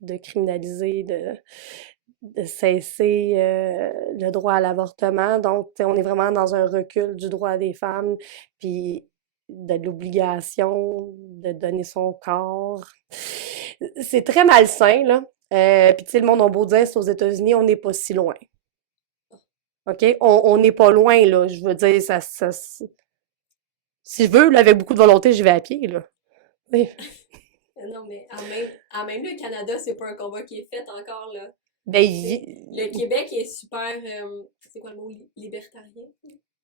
de criminaliser, de cesser le droit à l'avortement. Donc, tu sais, on est vraiment dans un recul du droit des femmes, puis de l'obligation de donner son corps. C'est très malsain, là. Puis tu sais, le monde a beau dire, c'est aux États-Unis, on n'est pas si loin. OK? On n'est pas loin, là. Je veux dire, si je veux, là, avec beaucoup de volonté, j'y vais à pied, là. Oui. Non, mais en même le Canada, c'est pas un combat qui est fait encore, là. Ben, Tu sais, le Québec est super, c'est quoi le mot, libertarien?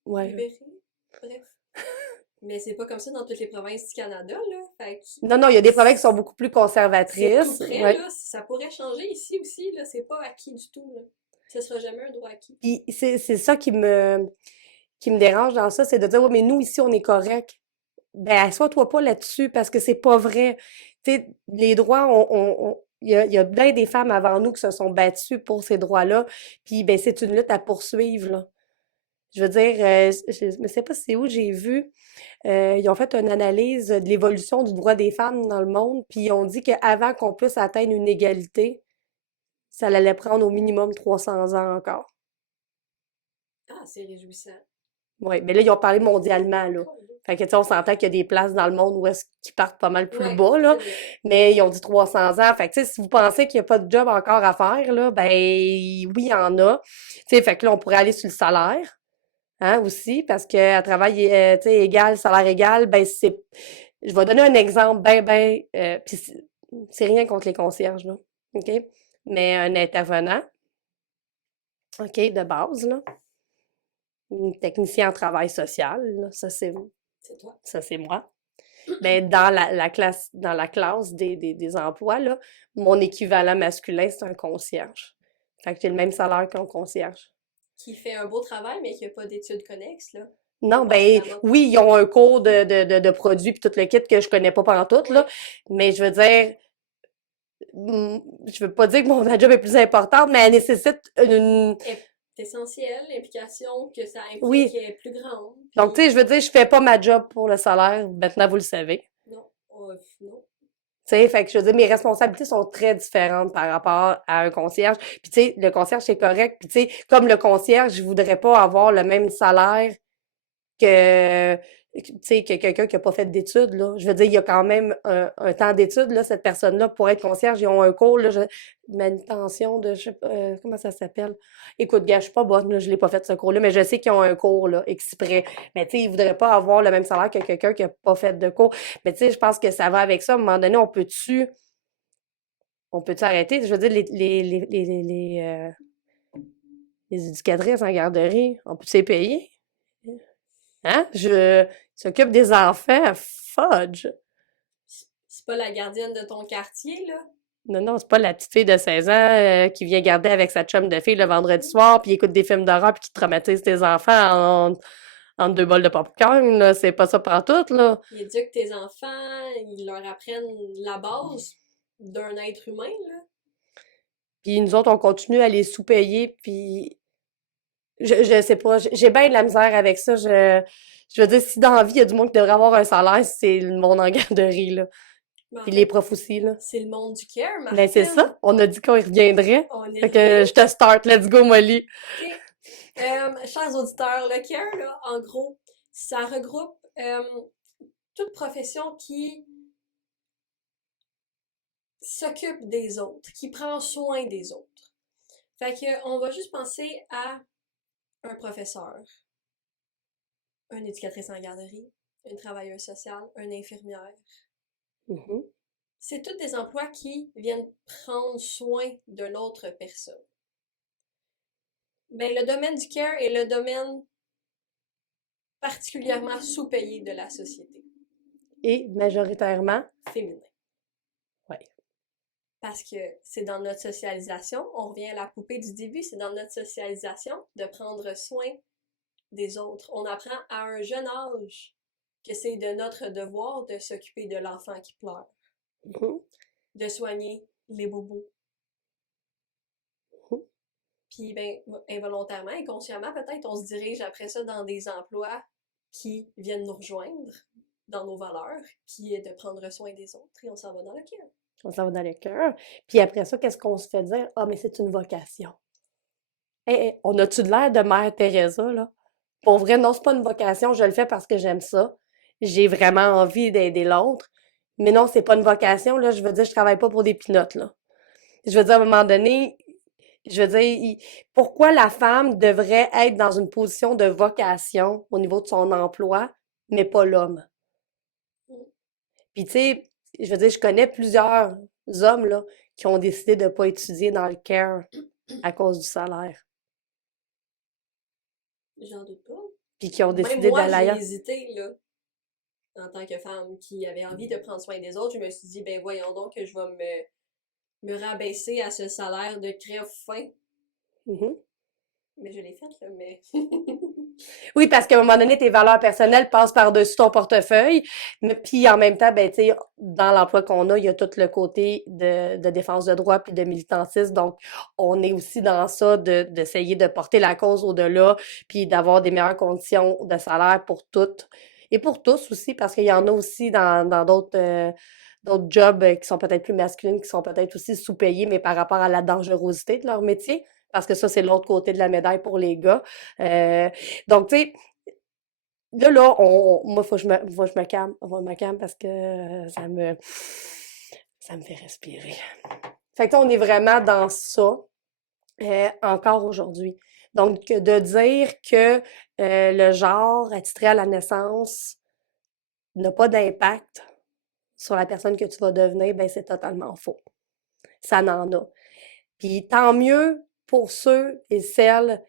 ouais. Libéré? Bref. Mais c'est pas comme ça dans toutes les provinces du Canada, là. Fait que Non, non, il y a des provinces qui sont beaucoup plus c'est tout conservatrices. près, Ouais. là. Ça pourrait changer ici aussi, là. C'est pas acquis du tout, là. Ce sera jamais un droit acquis. Puis c'est ça qui me dérange dans ça, c'est de dire, ouais, mais nous, ici, on est correct. Ben, assois-toi pas là-dessus parce que c'est pas vrai. Tu sais, les droits, il y a bien des femmes avant nous qui se sont battues pour ces droits-là. Puis, ben, c'est une lutte à poursuivre, là. Je veux dire, je ne sais pas c'est où j'ai vu, ils ont fait une analyse de l'évolution du droit des femmes dans le monde, puis ils ont dit qu'avant qu'on puisse atteindre une égalité, ça allait prendre au minimum 300 ans encore. Ah, c'est réjouissant. Oui, mais là, ils ont parlé mondialement, là. Fait que, tu sais, on s'entend qu'il y a des places dans le monde où est-ce qu'ils partent pas mal plus Ouais, bas, là. c'est vrai. Mais ils ont dit 300 ans. Fait que, tu sais, si vous pensez qu'il n'y a pas de job encore à faire, là, ben, oui, il y en a. Tu sais, fait que là, on pourrait aller sur le salaire, hein, aussi, parce que à travail, tu sais, égal, salaire égal, ben, je vais donner un exemple, puis c'est rien contre les concierges, là. OK? Mais un intervenant, OK, de base, là. Un technicien en travail social, là, C'est toi. ça, c'est moi. Mais dans la classe des emplois, là, mon équivalent masculin, c'est un concierge. Fait que j'ai le même salaire qu'un concierge. Qui fait un beau travail, mais qui a pas d'études connexes, là. Qui Non, passe ben vraiment. oui, ils ont un cours de produits puis tout le kit que je connais pas pantoute, là. Ouais. Mais je veux dire, je veux pas dire que ma job est plus importante, mais elle nécessite une... Est essentiel, l'implication que ça implique Oui. est plus grande. Donc, tu sais, Puis, je veux dire, je fais pas ma job pour le salaire. Maintenant, vous le savez. non, non. Tu sais, fait que je veux dire, mes responsabilités sont très différentes par rapport à un concierge. Puis tu sais, le concierge, c'est correct. Puis tu sais, comme le concierge, je voudrais pas avoir le même salaire que, tu sais, que quelqu'un qui a pas fait d'études, là. Je veux dire, il y a quand même un temps d'études, là, cette personne-là, pour être concierge, ils ont un cours, là, manutention de, je sais pas, comment ça s'appelle? Écoute, gars, je suis pas bonne, là, je l'ai pas fait ce cours-là, mais je sais qu'ils ont un cours, là, exprès. Mais tu sais, ils voudraient pas avoir le même salaire que quelqu'un qui a pas fait de cours. Mais tu sais, je pense que ça va avec ça. À un moment donné, on peut-tu arrêter? Je veux dire, les éducatrices en garderie, on peut-tu les payer? Hein? Ils s'occupent des enfants, fudge! C'est pas la gardienne de ton quartier, là. Non, non, c'est pas la petite fille de 16 ans qui vient garder avec sa chum de fille le vendredi soir, puis écoute des films d'horreur, puis qui traumatise tes enfants en deux bols de popcorn, là. C'est pas ça pantoute, là. Il éduque tes enfants, ils leur apprennent la base d'un être humain, là. Puis nous autres, on continue à les sous-payer, puis je sais pas, j'ai bien de la misère avec ça. Je veux dire, si dans la vie, il y a du monde qui devrait avoir un salaire, c'est le monde en garderie, là. Mais en Puis les fait, profs aussi, là. c'est le monde du care, Ben, c'est Martine. ça. On a dit qu'on y reviendrait. On y Fait que revient. je te start. Let's go, Molly. OK. Chers auditeurs, le care, là, en gros, ça regroupe toute profession qui s'occupe des autres, qui prend soin des autres. Fait que on va juste penser à un professeur, une éducatrice en garderie, une travailleuse sociale, une infirmière. Mhm. C'est tous des emplois qui viennent prendre soin d'une autre personne. Ben, le domaine du care est le domaine particulièrement sous-payé de la société Et majoritairement, féminine. ouais. Parce que c'est dans notre socialisation, on revient à la poupée du début, c'est dans notre socialisation de prendre soin des autres. On apprend à un jeune âge que c'est de notre devoir de s'occuper de l'enfant qui pleure, Mhm. de soigner les bobos. Mhm. Puis, ben, involontairement, inconsciemment, peut-être, on se dirige après ça dans des emplois qui viennent nous rejoindre dans nos valeurs, qui est de prendre soin des autres, et on s'en va dans le cœur. On s'en va dans le cœur. Puis après ça, qu'est-ce qu'on se fait dire? Ah, mais c'est une vocation. On a-tu de l'air de Mère Teresa, là? Pour vrai, non, c'est pas une vocation, je le fais parce que j'aime ça. J'ai vraiment envie d'aider l'autre. Mais non, c'est pas une vocation, là. Je veux dire, je travaille pas pour des pinottes, là. Je veux dire, à un moment donné, je veux dire, pourquoi la femme devrait être dans une position de vocation au niveau de son emploi, mais pas l'homme? Puis tu sais, je veux dire, je connais plusieurs hommes là qui ont décidé de pas étudier dans le care à cause du salaire, J'en doute pas. puis qui ont Même décidé moi, d'aller j'ai ailleurs. hésité, là, en tant que femme qui avait envie de prendre soin des autres. Je me suis dit, ben voyons donc que je vais me rabaisser à ce salaire de crève-faim. Mhm. Mais je l'ai faite, là, mais... Oui, parce qu'à un moment donné, tes valeurs personnelles passent par-dessus ton portefeuille, mais puis en même temps, ben, tu sais, dans l'emploi qu'on a, il y a tout le côté de défense de droit puis de militantisme, donc on est aussi dans ça d'essayer de porter la cause au-delà, puis d'avoir des meilleures conditions de salaire pour toutes et pour tous aussi, parce qu'il y en a aussi dans d'autres jobs qui sont peut-être plus masculines, qui sont peut-être aussi sous-payés, mais par rapport à la dangerosité de leur métier, parce que ça, c'est l'autre côté de la médaille pour les gars. Euh, donc, tu sais, là, moi, faut que je me calme. Faut que je me calme parce que ça me fait respirer. Fait que, on est vraiment dans ça, encore aujourd'hui. Donc, de dire que le genre attitré à la naissance n'a pas d'impact sur la personne que tu vas devenir, ben, c'est totalement faux. Ça n'en a. Puis tant mieux pour ceux et celles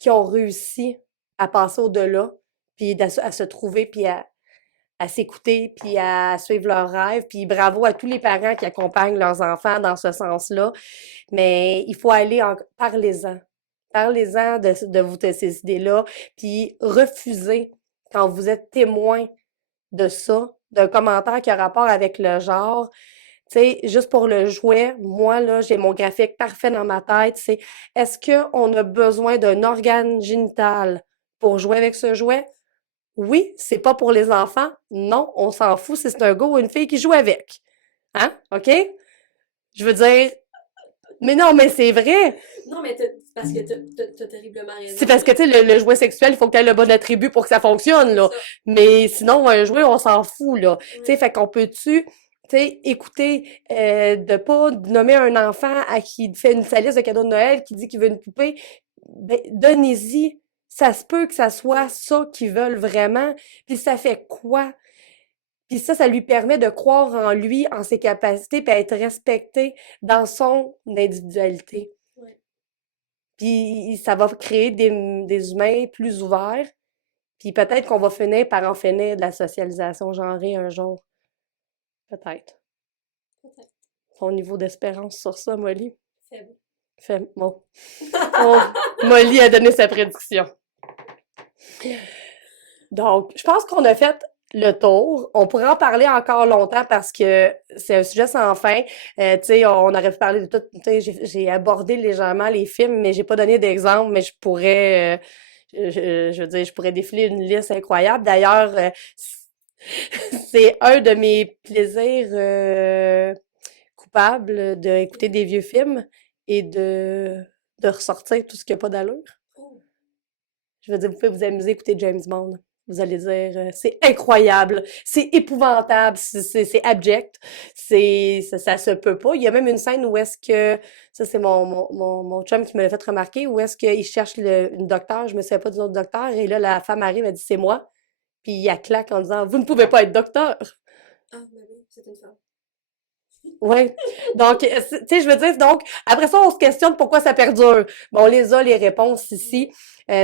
qui ont réussi à passer au-delà, puis à se trouver, puis à s'écouter, puis à suivre leurs rêves. Puis bravo à tous les parents qui accompagnent leurs enfants dans ce sens-là. Mais il faut aller en... Parlez-en. Parlez-en de ces idées-là, puis refusez quand vous êtes témoin de ça, d'un commentaire qui a rapport avec le genre. Tu sais, juste pour le jouet, moi, là, j'ai mon graphique parfait dans ma tête. C'est est-ce qu'on a besoin d'un organe génital pour jouer avec ce jouet? Oui, c'est pas pour les enfants. Non, on s'en fout si c'est un gars ou une fille qui joue avec. Hein? OK? Je veux dire, mais non, mais c'est vrai. Non, mais parce que t'as terriblement C'est raison, parce que, là. tu sais, le jouet sexuel, il faut que tu aies le bon attribut pour que ça fonctionne, C'est là. ça. Mais sinon, un jouet, on s'en fout, là. Tu sais, Ouais. fait qu'on peut-tu, tu sais, écouter, de pas nommer un enfant à qui fait une sa liste de cadeaux de Noël, qui dit qu'il veut une poupée, ben, donnez-y. Ça se peut que ça soit Ouais. ça qu'ils veulent vraiment. Puis ça fait quoi? Puis ça lui permet de croire en lui, en ses capacités, puis à être respecté dans son individualité. Ouais. Puis ça va créer des humains plus ouverts, puis peut-être qu'on va finir par en finir de la socialisation genrée un jour. Peut-être. Peut-être. Ton niveau d'espérance sur ça, Molly? Faible. Bon. Molly a donné sa prédiction. Donc, je pense qu'on a fait le tour. On pourrait en parler encore longtemps parce que c'est un sujet sans fin. Tu sais, on aurait pu parler de tout. Tu sais, j'ai abordé légèrement les films, mais j'ai pas donné d'exemple, mais je pourrais, je veux dire, je pourrais défiler une liste incroyable. D'ailleurs, c'est un de mes plaisirs coupables d'écouter des vieux films et de ressortir tout ce qui n'a pas d'allure. Oh. Je veux dire, vous pouvez vous amuser à écouter James Bond. Vous allez dire, c'est incroyable, c'est épouvantable, c'est abject, ça se peut pas. Il y a même une scène où est-ce que, ça c'est mon chum qui me l'a fait remarquer, où est-ce qu'il cherche une docteur, je me souviens pas du nom de docteur, et là, la femme arrive, elle dit, c'est moi. Puis il a claque en disant, vous ne pouvez pas être docteur. Ah, mais oui, c'est une femme. Ouais. Donc, tu sais, je veux dire, donc, après ça, on se questionne pourquoi ça perdure. Bon, on les a, les réponses ici.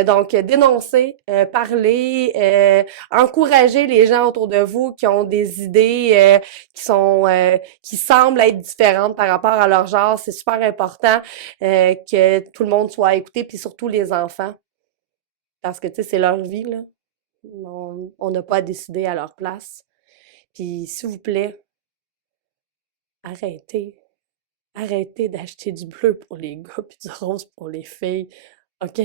Donc, dénoncer, parler, encourager les gens autour de vous qui ont des idées qui semblent être différentes par rapport à leur genre. C'est super important que tout le monde soit écouté, puis surtout les enfants. Parce que, tu sais, c'est leur vie, là. On n'a pas à décider à leur place. Puis, s'il vous plaît, arrêtez. Arrêtez d'acheter du bleu pour les gars puis du rose pour les filles, OK?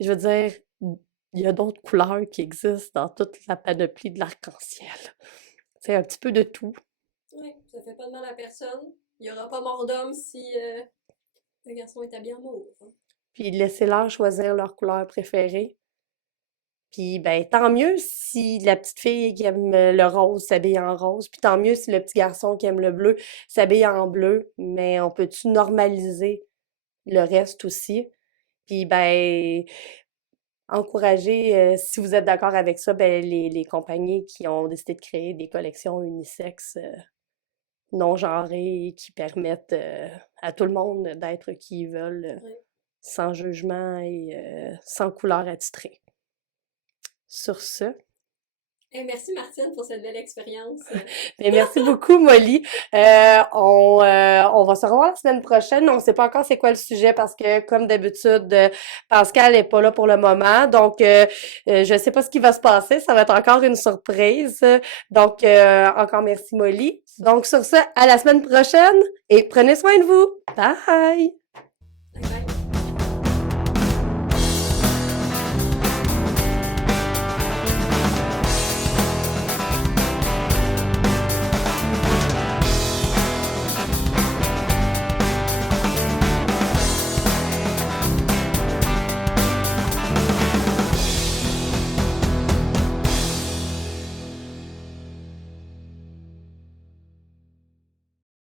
Je veux dire, il y a d'autres couleurs qui existent dans toute la panoplie de l'arc-en-ciel. C'est un petit peu de tout. Ouais, ça fait pas de mal à personne. Il y aura pas mort d'homme si le garçon est habillé en mauve. Hein. Puis laissez-leur choisir leur couleur préférée. Puis ben tant mieux si la petite fille qui aime le rose s'habille en rose, puis tant mieux si le petit garçon qui aime le bleu s'habille en bleu, mais on peut-tu normaliser le reste aussi? Puis ben encourager, si vous êtes d'accord avec ça, ben les compagnies qui ont décidé de créer des collections unisexes non genrées qui permettent à tout le monde d'être qui ils veulent, Ouais. sans jugement et sans couleur attitrée. Sur ce, Merci Martine pour cette belle expérience. ben, merci beaucoup, Molly. On va se revoir la semaine prochaine. On ne sait pas encore c'est quoi le sujet parce que, comme d'habitude, Pascal n'est pas là pour le moment. Donc, je ne sais pas ce qui va se passer. Ça va être encore une surprise. Donc, encore merci, Molly. Donc, sur ce, à la semaine prochaine et prenez soin de vous. Bye!